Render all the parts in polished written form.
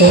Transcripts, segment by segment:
ও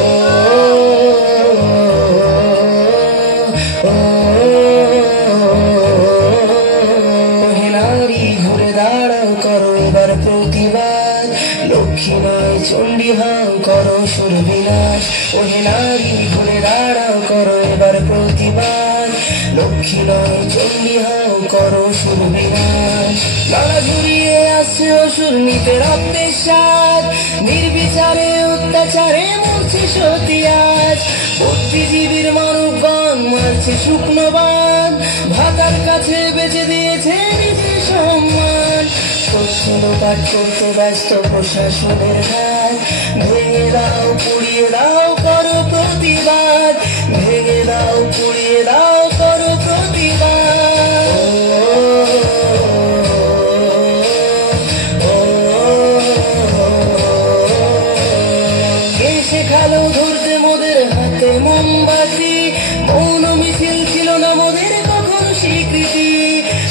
নারী ঘুরে দাঁড়াও করো এবার প্রতিবাদ, লক্ষ্মী নয় চণ্ডী হও করো সুর বিলাস। ওহে নারী ঘুরে দাঁড়াও করো এবার প্রতিবাদ, লক্ষ্মী নয় চণ্ডী হও করো সুর বিলাস। গলা জুড়িয়ে আসছে অসুর নিতে রক্তের স্বাদ, নির্বিচারে অত্যাচারে মরছে সতী আজ। বুদ্ধিজীবীর মানবগণ মারছে শুকনো বান, ভাতার কাছে বেঁচে দিয়েছে নিজের সম্মান। শস্য পাঠ করতে ব্যস্ত প্রশাসনের হাত, ভেঙে দাও পুড়িয়ে দাও করো প্রতিবাদ, ভেঙে দাও পুড়িয়ে দাও করো প্রতিবাদ। কে শেখালো ধরতে মোদের হাতে মোমবাতি, মৌন মিছিল ছিল না মোদের কখনো স্বীকৃতি।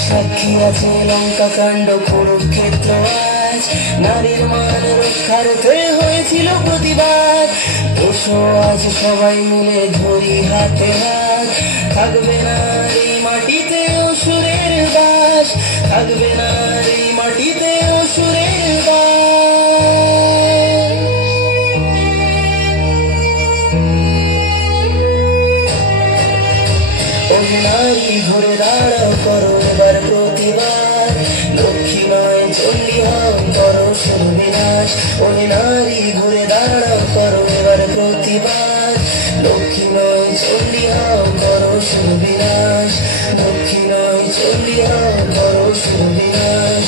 সাক্ষী আছে লঙ্কা কাণ্ড কুরুক্ষেত্র আজ, নারীর মান রক্ষার্থে হয়েছিল প্রতিবাদ। এসো আজ সবাই মিলে ধরি হাতে হাত, থাকবে না এই মাটিতে অসুরের বাস, থাকবে না এই মাটিতে অসুরের বাস। ওহে নারী ঘুরে দাঁড়াও করো এবার প্রতিবাদ, লক্ষ্মী নয় চণ্ডী হও করো সুর বিলাস। ওহে নারী ঘুরে দাঁড়াও করো এবার প্রতিবাদ, লক্ষ্মী নয় চণ্ডী হও করো সুর বিলাস, লক্ষ্মী নয় চণ্ডী হও করো সুর বিলাস।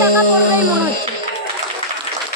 টাকা পড়বেই মনে